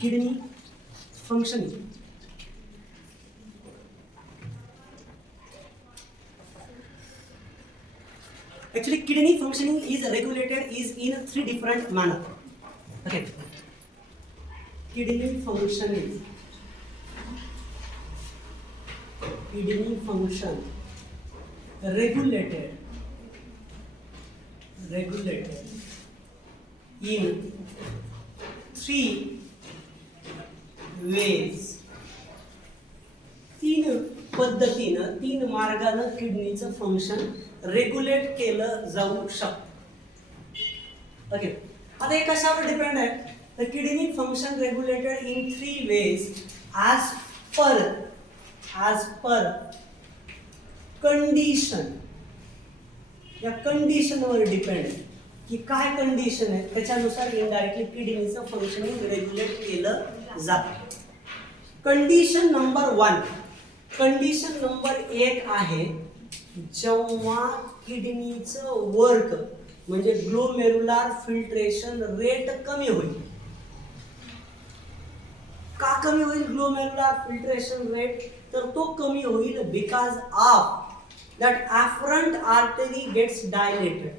kidney functioning. Actually, kidney functioning is regulated is in 3 different manner. Okay, kidney functioning, kidney function regulated in 3 ways. 3 पद्धतीनं 3 मार्गानं किडनीचं function regulate केलं जाऊ शकतं. Okay, आता हे कशावर डिपेंड आहे? The kidney function regulated in 3 ways as per condition. या कंडिशनवर डिपेंड आहे की काय कंडिशन आहे त्याच्यानुसार इनडायरेक्टली किडनीचं फंक्शनिंग रेग्युलेट केलं जातं. कंडिशन नंबर 1, कंडिशन नंबर 1 आहे जेव्हा किडनीचं वर्क म्हणजे ग्लोमेरुलर फिल्ट्रेशन रेट कमी होईल. का कमी होईल ग्लोमेरुलर फिल्ट्रेशन रेट? तर तो कमी होईल because of that afferent artery gets dilated.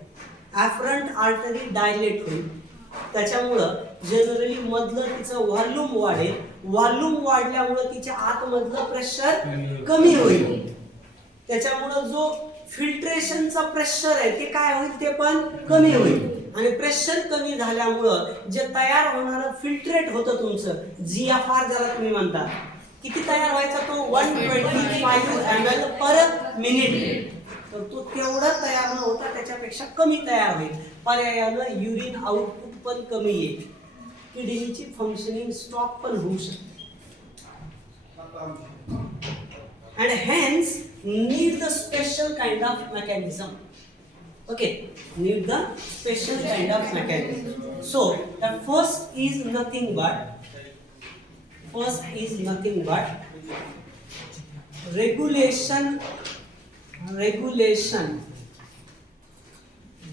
afferent artery dilate होईल, त्याच्यामुळं जनरली मधलं तिचं व्हॉल्यूम वाढेल. व्हॉल्यूम वाढल्यामुळं तिच्या आतमधलं प्रेशर कमी होईल. त्याच्यामुळं जो फिल्ट्रेशनचा प्रेशर आहे ते काय होईल? ते पण कमी होईल. आणि प्रेशर कमी झाल्यामुळं जे तयार होणारं फिल्ट्रेट होतं तुमचं GFR ज्याला तुम्ही म्हणता, किती तयार व्हायचा तो? 125 ml पर मिनिट. तर तो तेवढा तयार न होता त्याच्यापेक्षा कमी तयार होईल. पर्यायानं युरिन आउटपुट पण कमी येईल. किडनीची फंक्शनिंग स्टॉप पण होऊ शकते. and hence need the special kind of mechanism. Okay, need the special kind of mechanism. So the first is nothing but regulation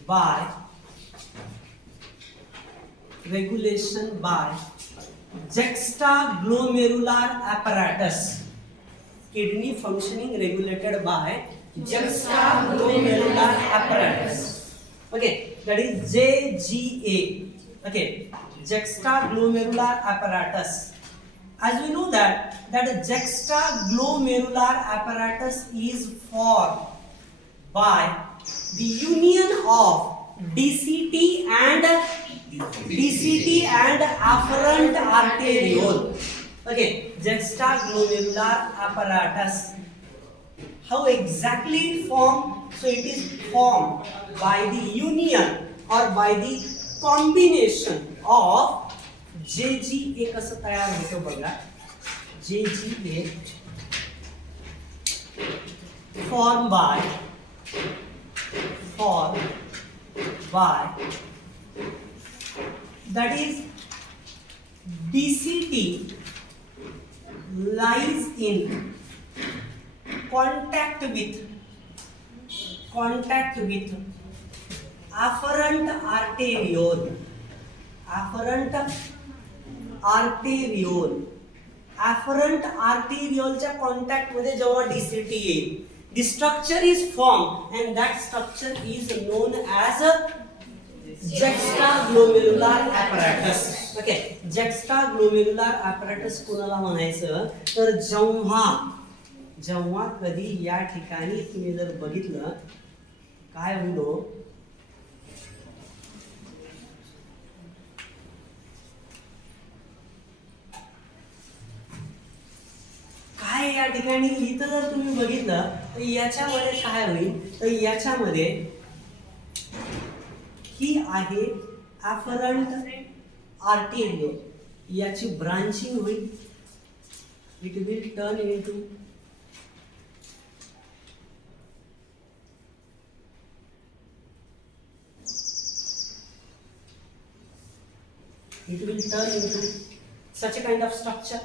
by juxtaglomerular apparatus. Kidney functioning regulated by juxtaglomerular apparatus. Okay, that is JGA. Okay, juxtaglomerular apparatus. As we know that juxtaglomerular apparatus is formed by the union of DCT and afferent arteriole. Okay, juxtaglomerular apparatus. How exactly it formed? So it is formed by the union or by the combination of JGA. कसं तयार होतं बघा? JGA formed by that is DCT lies in contact with afferent arteriole. Afferent arterioleच्या contact मध्ये जेव्हा DCT येईल, the structure is formed and that structure is known as juxtaglomerular apparatus. Okay, juxtaglomerular apparatus कोणाला म्हणायचं? तर जेव्हा कधी या ठिकाणी तुम्ही जर बघितलं काय होईल, काय या ठिकाणी इथं जर तुम्ही बघितलं तर याच्यामध्ये काय होईल? तर याच्यामध्ये ही आहे afferent arteriole. याची ब्रांचिंग होईल. It will turn into such a kind of structure.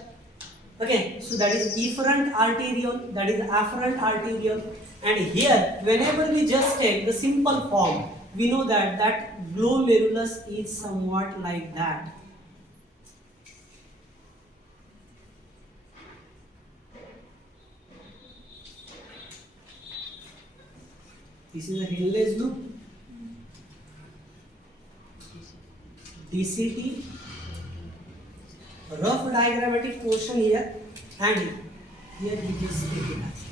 Okay, so that is efferent arteriole, that is afferent arteriole. And here, whenever we just take the simple form, we know that glomerulus is somewhat like that. This is a Henle's loop. DCT. Rough diagrammatic portion here, and here we just take it as.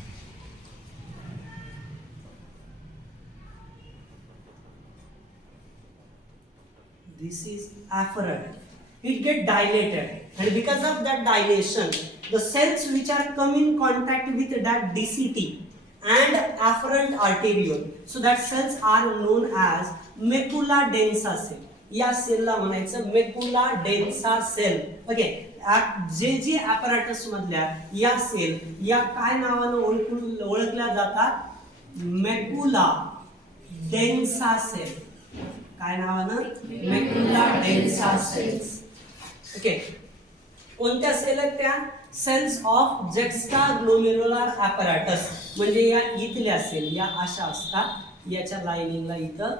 This is afferent. It get dilated, and because of that dilation, the cells which are come in contact with that DCT and afferent arteriole, so that cells are known as macula densa cell. या सेलला म्हणायचं macula densa sale. Okay, जे जे apparatus मधल्या या sale या काय नावाने ओळखल्या जातात? मेकुला डेन्सा सेल. काय नावानं? मेकुला डेन्सा सेल्स. ओके, कोणत्या सेल आहेत त्या? सेल्स ऑफ जुक्स्टाग्लोमेरुलर ॲपॅरेटस, म्हणजे या इथल्या सेल या अशा असतात, याच्या लाइनिंगला इथं.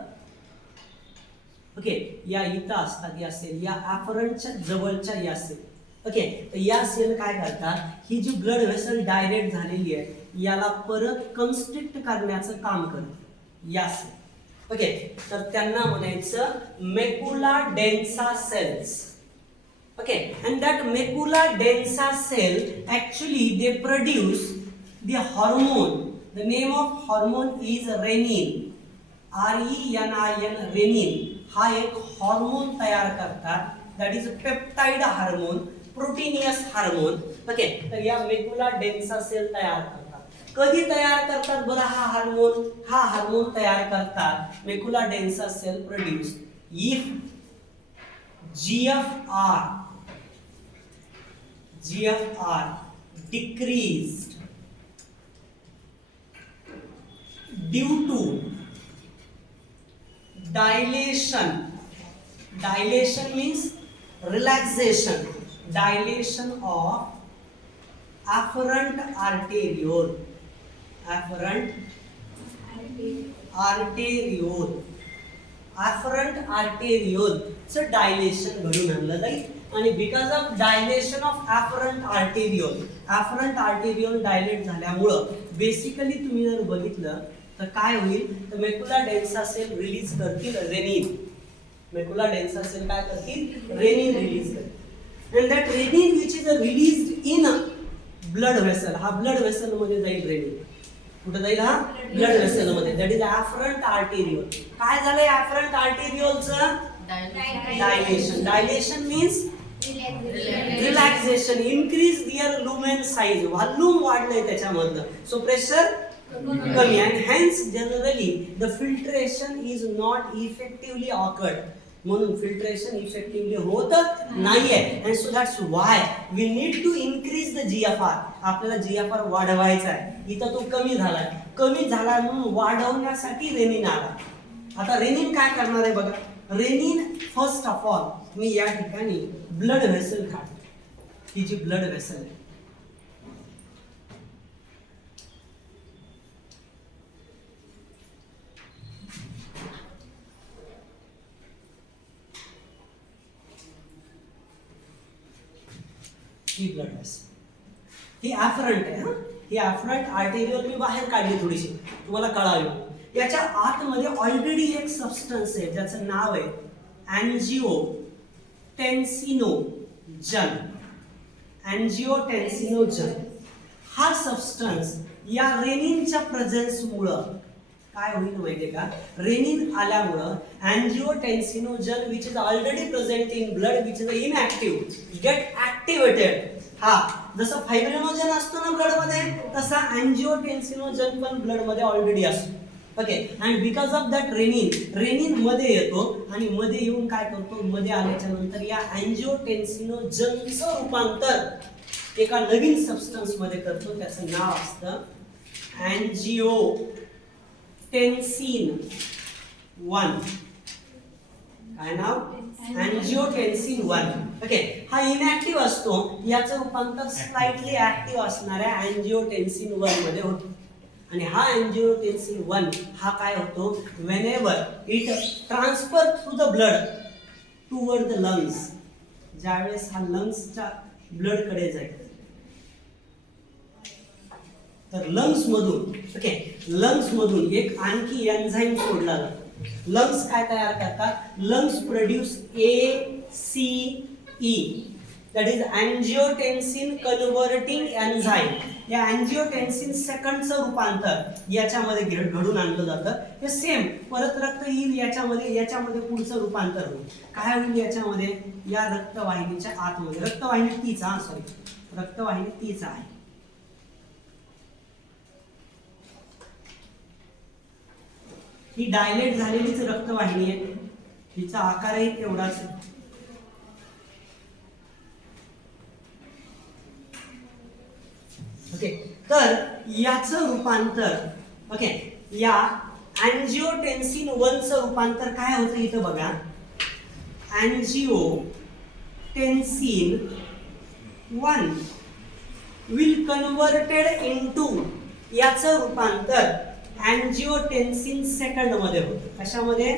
ओके, या इथं असतात या सेल, या ॲफरंटच्या जवळच्या या सेल. ओके, तर या सेल काय करतात? ही जी ब्लड व्हेसल डायरेक्ट झालेली आहे याला परत कन्स्ट्रिक्ट करण्याचं काम करते या सेल. ओके, तर त्यांना म्हणायचं macula densa cells. Okay, and that macula densa cell actually they produce the hormone. The name of hormone is renin. RENIN, renin. हा एक हार्मोन तयार करतात, that is peptide hormone, proteinaceous hormone. Okay, तर या मेकुला densa sale तयार करतात. कधी तयार करतात बरं हा हार्मोन? हा हार्मोन तयार करतात macula densa cell produce if GFR decreased due to dilation. Dilation means relaxation. Dilation of afferent arteriole. Afferent arteriole. Afferent arteriole. So dilation घडून आणलं जाईल, आणि because of dilation of afferent arteriole, afferent arteriole dilate झाल्यामुळं basically तुम्ही जर बघितलं तर काय होईल? तर मेकुला डेन्सा सेल रिलीज करतील रेनिन. मेकुला डेन्सा सेल काय करतील? रेनिन रिलीज करतील. and that renin which is released in blood vessel, हा ब्लड वेसल मध्ये जाईल रेनिन. कुठे जाईल? हा ब्लड वेसल मध्ये. That is afferent arteriole. काय झालंय afferent arterioleचं? Dilation. Dilation means relaxation. Increase their lumen size. Volume वाढलंय त्याच्यामधलं. So pressure कमी, and hence generally the filtration is not effectively occurred. म्हणून फिल्ट्रेशन इफेक्टिव्हली होत नाहीये. and so that's why we need to increase the GFR. आपल्याला GFR वाढवायचा आहे. इथं तो कमी झालाय. कमी झाला म्हणून वाढवण्यासाठी रेनिन आला. आता रेनिन काय करणार आहे बघा. रेनिन फर्स्ट ऑफ ऑल मी या ठिकाणी ब्लड व्हेसल काढतो. ही जी ब्लड व्हेसल आहे, ही ब्लड व्हेसल, ही ॲफरंट आहे. हा, ही ॲफरंट आर्टेरियल मी बाहेर काढली थोडीशी, तुम्हाला कळावी. याच्या आतमध्ये ऑलरेडी एक सबस्टन्स आहे ज्याचं नाव आहे अँजिओटेन्सिनोजन. अँजिओटेन्सिनोजन हा सबस्टन्स या रेनिनच्या प्रेझेन्समुळं काय होईल माहितीये का? रेनिन आल्यामुळं angiotensinogen which is already present in blood which is inactive get activated. हा, जसं फायब्रिनोजन असतो ना ब्लड मध्ये, तसा अँजिओटेन्सिनोजन पण ब्लड मध्ये ऑलरेडी असतो. Okay, and because of that renin मध्ये येतो, आणि मध्ये येऊन काय करतो? मध्ये आल्याच्या नंतर या अँजिओटेन्सिनोजनचं रूपांतर एका नवीन सबस्टन्स मध्ये करतो. त्याचं नाव असतं अँजिओटेन्सिन 1. काय नाव? अँजिओटेन्सिन 1. ओके, हा इनॅक्टिव्ह असतो, याचं रूपांतर स्लाइटली ऍक्टिव्ह असणाऱ्या अँजिओटेन्सिन 1 मध्ये होतं. आणि हा अँजिओटेन्सिन 1 हा काय होतो? Whenever it transfer through the blood toward the lungs, ज्यावेळेस हा लंग्सच्या ब्लड कडे जाईल, तर लंग्स मधून ओके लंग्स मधून एक आणखी एन्झाईम सोडला जातो. लंग्स काय तयार करतात? Lungs produce ACE that is angiotensin converting enzyme. या अँजिओटेन्सिन सेकंडचं रूपांतर याच्यामध्ये घडून आणलं जातं. हे सेम परत रक्त येईल याच्यामध्ये पुढचं रूपांतर होईल. काय होईल याच्यामध्ये? या रक्तवाहिनीच्या आतमध्ये रक्तवाहिनी तीच रक्तवाहिनी तीच आहे. ही डायलेट झालेलीच रक्तवाहिनी आहे. हिचा आकारही तेवढाच आहे. ओके तर याचं रूपांतर ओके या अँजिओटेन्सिन 1 चं रूपांतर काय होतं इथं बघा. अँजिओटेन्सिन 1 विल कन्वर्टेड इनटू याचं रूपांतर अँजिओटेन्सिन सेकंड मध्ये होतं. कशामध्ये?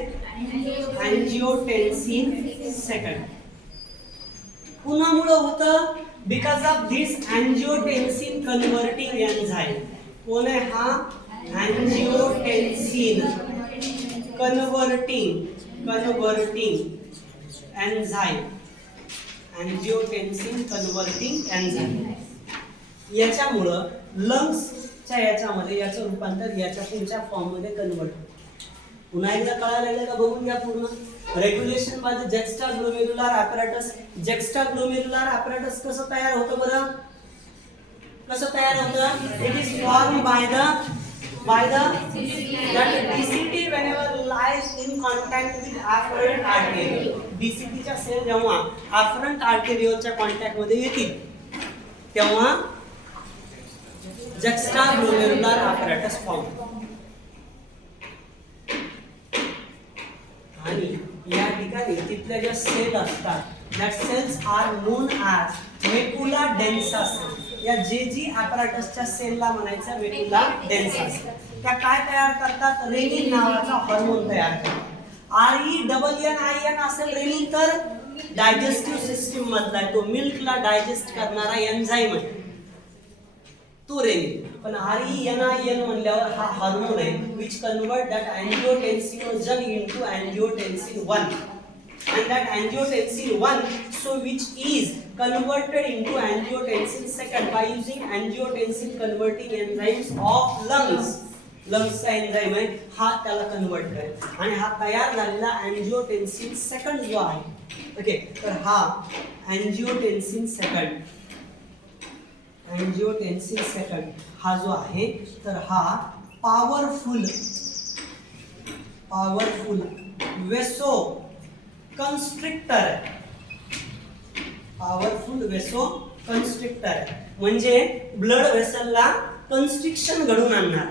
अँजिओटेन्सिन सेकंड. कुणामुळे होतं? Because of this angiotensin converting enzyme. कोण आहे हा? Angiotensin converting enzyme. Angiotensin converting enzyme. याच्यामुळं लंग्सच्या याच्यामध्ये याचं रूपांतर याच्या पुढच्या फॉर्म मध्ये कन्वर्ट होतं. पुन्हा एकदा कळायला का बघून घ्या पूर्ण. Regulation by the juxtaglomerular apparatus. Juxtaglomerular apparatus कसं तयार होतं बरं? कसं तयार होतं? It is form by the that DCT whenever lies in contact with afferent arteriole. DCT च्या सेल जेव्हा afferent arteriole च्या कॉन्टॅक्ट मध्ये येतील तेव्हा juxtaglomerular apparatus फॉर्म. आणि या ठिकाणी तिथल्या ज्या सेल असतात that cells are known as macula densa cell. या जी ॲपॅरेटसच्या सेलला म्हणायचं मेकुला डेन्सा सेल. त्या काय तयार करतात? रेनिन नावाचा हार्मोन तयार करतात. RENNIN असेल रेनिन तर डायजेस्टिव्ह सिस्टीम मधला तो मिल्कला डायजेस्ट करणारा एन्झाईम आहे तो रेनिन. पण RENIN म्हणल्यावर हा हार्मोन आहे which convert that angiotensinogen into angiotensin 1 and that angiotensin 1 so which is converted into angiotensin 2 by using angiotensin converting enzymes of lungs. लंग्सचा एन्झाईम आहे हा त्याला कन्वर्ट करेल आणि हा तयार झालेला अँजिओटेन्सिन सेकंड जो आहे ओके तर हा अँजिओटेन्सिन सेकंड हा जो आहे तर हा पॉवरफुल वेसो कन्स्ट्रिक्टर म्हणजे ब्लड वेसलला कन्स्ट्रिक्शन घडून आणणार.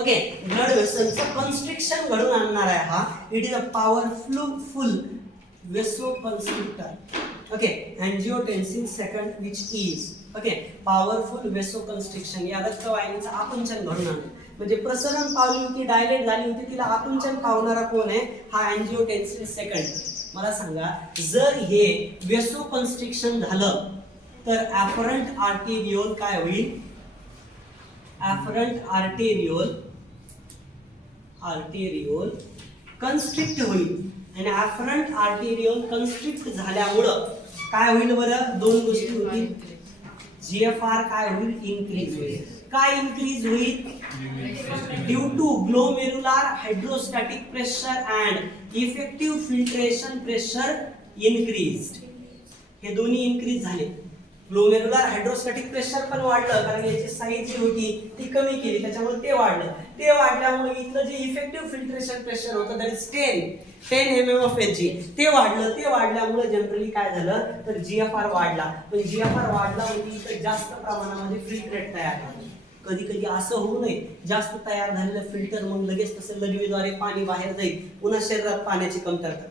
ओके ब्लड वेसलचं कन्स्ट्रिक्शन घडून आणणार आहे हा. It is a powerful vasoconstrictor. Okay angiotensin second which is okay powerful vasoconstriction. या रक्तवाहिनीचं आकुंचन घडून आणलं म्हणजे प्रसरण पावली होती डायलेट झाली होती तिला आकुंचन पावणारा कोण आहे? हा अँजिओटेन्सिन सेकंड. मला सांगा जर हे वेसो कन्स्ट्रिक्शन झालं तर ॲफरंट आर्टेरियोल काय होईल? ॲफरंट आर्टेरियोल कन्स्ट्रिक्ट होईल आणि ॲफरंट आर्टेरियोल कन्स्ट्रिक्ट झाल्यामुळं काय होईल बरं? दोन गोष्टी होतील. GFR काय होईल? इन्क्रीज होईल. काय इन्क्रीज होईल? Due to glomerular hydrostatic pressure and effective filtration pressure increased. हे दोन्ही इन्क्रीज झाले. ग्लोमेरुलर हायड्रोस्टॅटिक प्रेशर पण वाढलं कारण याची साईज जी होती ती कमी केली त्याच्यामुळे ते वाढलं. ते वाढल्यामुळे इथलं जे इफेक्टिव्ह फिल्ट्रेशन प्रेशर होतं दॅट इज 10 mmHg ते वाढल्यामुळे जनरली काय झालं तर GFR वाढला. पण GFR वाढला म्हणजे इथं जास्त प्रमाणामध्ये फिल्ट्रेट तयार झालं. कधी कधी असं होऊ नये जास्त तयार झालेलं फिल्टर मग लगेच तसं लघवीद्वारे पाणी बाहेर जाईल पुन्हा शरीरात पाण्याची कमतरता.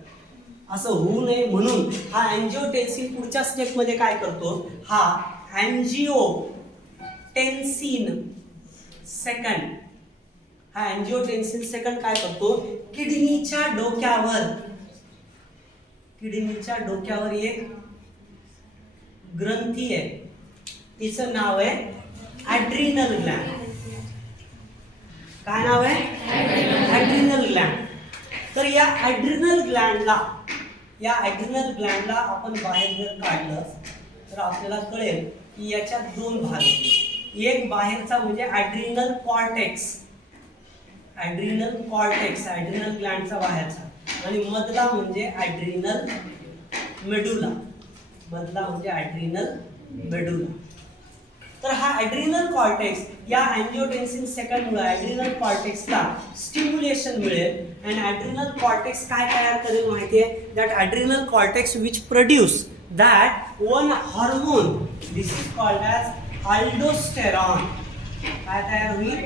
असं होऊ नये म्हणून हा अँजिओटेन्सिन पुढच्या स्टेप मध्ये काय करतो? हा अँजिओटेन्सिन सेकंड काय करतो? किडनीच्या डोक्यावर एक ग्रंथी आहे तिचं नाव आहे ॲड्रिनल ग्लॅन्ड. काय नाव आहे? ॲड्रिनल ग्लॅन्ड. तर या ॲड्रिनल ग्लॅन्डला आपण बाहेर जर काढलं तर आपल्याला कळेल की याच्यात दोन भाग आहेत. एक बाहेरचा म्हणजे ॲड्रिनल कॉर्टेक्स, ॲड्रिनल ग्लॅन्डचा बाहेरचा, आणि मधला म्हणजे ॲड्रिनल मेडुला. तर हा ॲड्रिनल कॉर्टेक्स या अँजिओटेन्सिन सेकंडमुळे ॲड्रिनल कॉर्टेक्सला स्टिम्युलेशन मिळेल. आणि ॲड्रिनल कॉर्टेक्स काय तयार करेल माहिती आहे? That adrenal cortex which produce that one hormone, this is called as aldosterone. काय तयार होईल?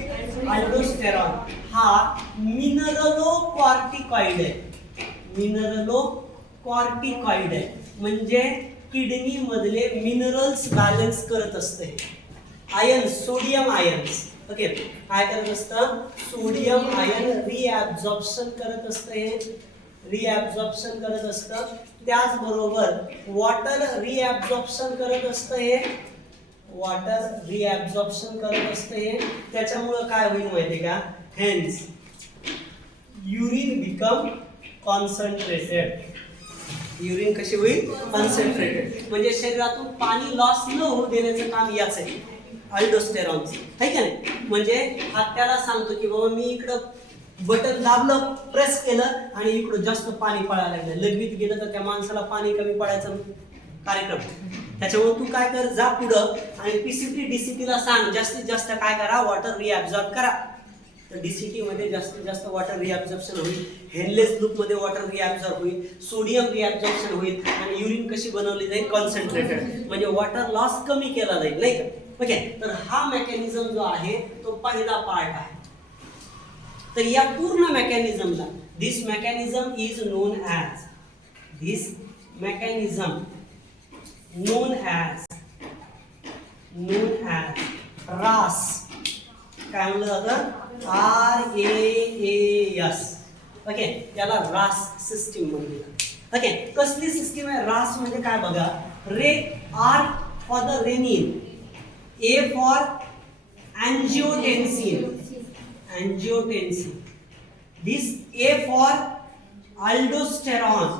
अल्डोस्टेरॉन. हा मिनरलोकॉर्टिकॉइड आहे, म्हणजे किडनी मधले मिनरल्स बॅलन्स करत असते. आयन्स, सोडियम आयन्स, ओके, काय करत असतं? सोडियम आयन रिॲब्झॉर्प्शन करत असतं. त्याचबरोबर वॉटर रिॲब्झॉर्प्शन करत असतं. त्याच्यामुळं काय होईल माहिती का? Hence urine become concentrated. Urine कशी होईल? कॉन्सन्ट्रेटेड. म्हणजे शरीरातून पाणी लॉस न होऊ देण्याचं काम याच आहे, अल्डोस्टेरॉनचं, आहे का नाही? म्हणजे हा त्याला सांगतो की बाबा मी इकडं बटन दाबलं, प्रेस केलं आणि इकडं जास्त पाणी पडायला लागलं, लगवीत गेलं तर त्या माणसाला पाणी कमी पडायचं कार्यक्रम. त्याच्यामुळे तू काय कर, जा पुढं आणि पीसीटी डीसीटीला सांग जास्तीत जास्त काय करा, वॉटर रिॲब्झॉर्ब करा. तर डीसीटी मध्ये जास्तीत जास्त वॉटर रिॲब्झॉर्प्शन होईल, हेनलेस लूप मध्ये वॉटर रिॲब्झॉर्ब होईल, सोडियम रिॲब्झॉर्प्शन होईल, आणि युरिन कशी बनवली जाईल? कॉन्सन्ट्रेटेड. म्हणजे वॉटर लॉस कमी केला जाईल, नाही का? ओके, तर हा मेकॅनिझम जो आहे तो पहिला पार्ट आहे. तर या पूर्ण मेकॅनिझमला दिस मेकॅनिझम इज नोन ॲज रास. काय म्हणलं जातं? RAAS. ओके, त्याला रास सिस्टीम म्हणतात. ओके, कसली सिस्टीम आहे? रास म्हणजे काय बघा, R for the renin, A for angiotensin, this A for aldosterone,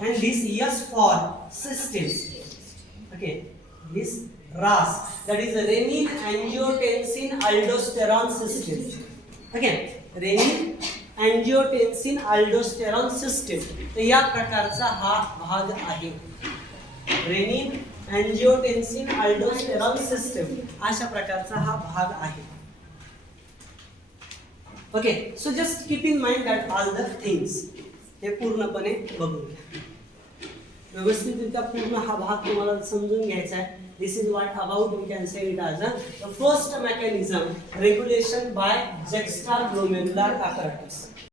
and this S for cystins. Okay, this RAS, that is renin angiotensin aldosterone system. Okay, renin angiotensin aldosterone system. तर या प्रकारचा हा भाग आहे, रेनिन अँजिओटेन्सिन अल्डोस्टेरॉन सिस्टम, अशा प्रकारचा हा भाग आहे. Okay, so just keep in mind that all the things. हे पूर्णपणे बघूया, व्यवस्थितरित्या पूर्ण हा भाग तुम्हाला समजून घ्यायचा आहे. This is what about we can say it as the first mechanism, regulation by juxtaglomerular apparatus.